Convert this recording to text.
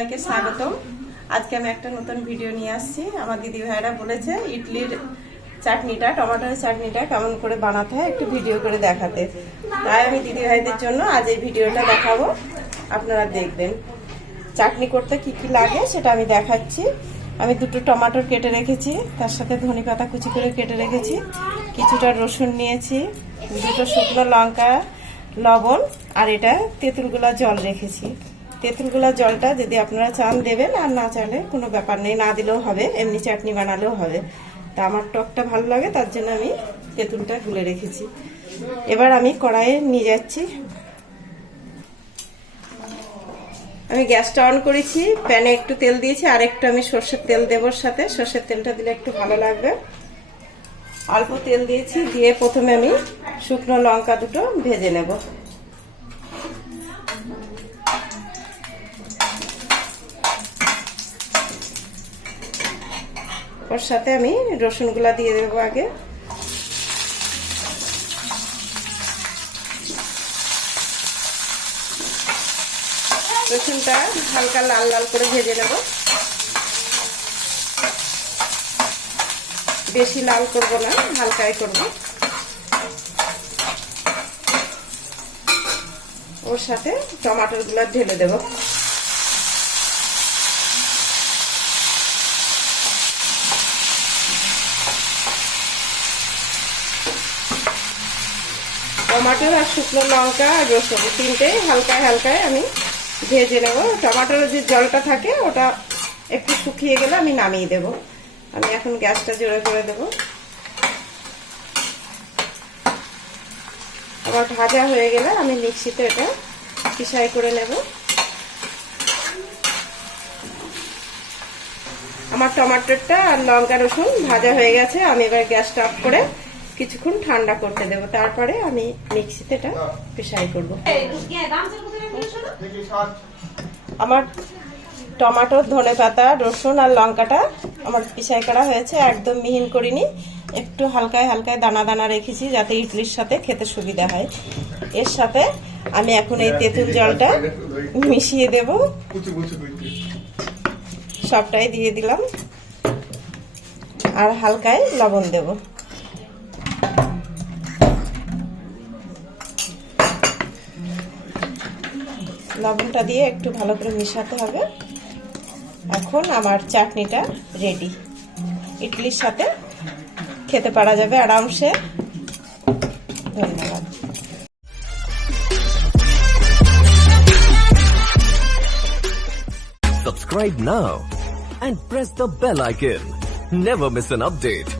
সবাইকে স্বাগতম। আজকে আমি একটা নতুন ভিডিও নিয়ে আসছি। আমার দিদি ভাইরা বলেছে ইডলির চাটনিটা, টমেটোর চাটনিটা কেমন করে বানাতে হয় একটু ভিডিও করে দেখাতে। তাই আমি দিদি ভাইদের জন্য আজ এই ভিডিওটা দেখাবো, আপনারা দেখবেন। চাটনি করতে কি কি লাগে সেটা আমি দেখাচ্ছি। আমি দুটো টমেটো কেটে রেখেছি, তার সাথে ধনে পাতা কুচি করে কেটে রেখেছি, কিছুটা রসুন নিয়েছি, দুটো শুকনো লঙ্কা, লবণ, আর এটা তেঁতুলগুলা জল রেখেছি। তেঁতুলগুলা জলটা যদি আপনারা চান দেবেন, আর না চাইলে কোনো ব্যাপার নেই, না দিলেও হবে, এমনি চাটনি বানালেও হবে। তা আমার টকটা ভালো লাগে, তার জন্য আমি তেঁতুলটা গুলে রেখেছি। এবার আমি কড়াইয়ে নিয়ে যাচ্ছি। আমি গ্যাসটা অন করেছি, প্যানে একটু তেল দিয়েছি, আর একটু আমি সর্ষের তেল দেবো সাথে। সর্ষের তেলটা দিলে একটু ভালো লাগবে। অল্প তেল দিয়েছি, দিয়ে প্রথমে আমি শুকনো লঙ্কা দুটো ভেজে নেব। ওর সাথে আমি রসুনগুলা দিয়ে দেবো আগে। রসুনটা হালকা লাল লাল করে ভেজে নেব, বেশি লাল করব না, হালকাই করব। ওর সাথে টমেটোর গুলো ঢেলে দেব। টমেটো আর শুকনো লঙ্কা আর রসুন তিনটেই হালকায় হালকায় আমি ভেজে নেব। টমেটোর যে জলটা থাকে ওটা একটু শুকিয়ে গেলে আমি নামিয়ে দেব। আমি এখন গ্যাসটা জোরে করে দেব। আবার ভাজা হয়ে গেলে আমি মিক্সিতে এটা পিষাই করে নেব। আমার টমেটোটা আর লঙ্কা রসুন ভাজা হয়ে গেছে। আমি এবার গ্যাসটা অফ করে কিছুক্ষণ ঠান্ডা করতে দেব, তারপরে আমি মিক্সিতে এটা পিষাই করব। আমার টমেটো, ধনেপাতা, রসুন আর লঙ্কাটা আমার পিষাই করা হয়েছে, একদম মিহিন করিনি, একটু হালকায় হালকায় দানা দানা রেখেছি যাতে ইডলির সাথে খেতে সুবিধা হয়। এর সাথে আমি এখন এই তেঁতুল জলটা মিশিয়ে দেব, সবটাই দিয়ে দিলাম, আর হালকায় লবণ দেব। লবণটা দিয়ে একটু ভালো করে মিশাতে হবে। এখন আমার চাটনিটা রেডি, ইডলির সাথে খেতে পারা যাবে আরামসে। ধন্যবাদ। Subscribe now and press the bell icon. Never miss an update.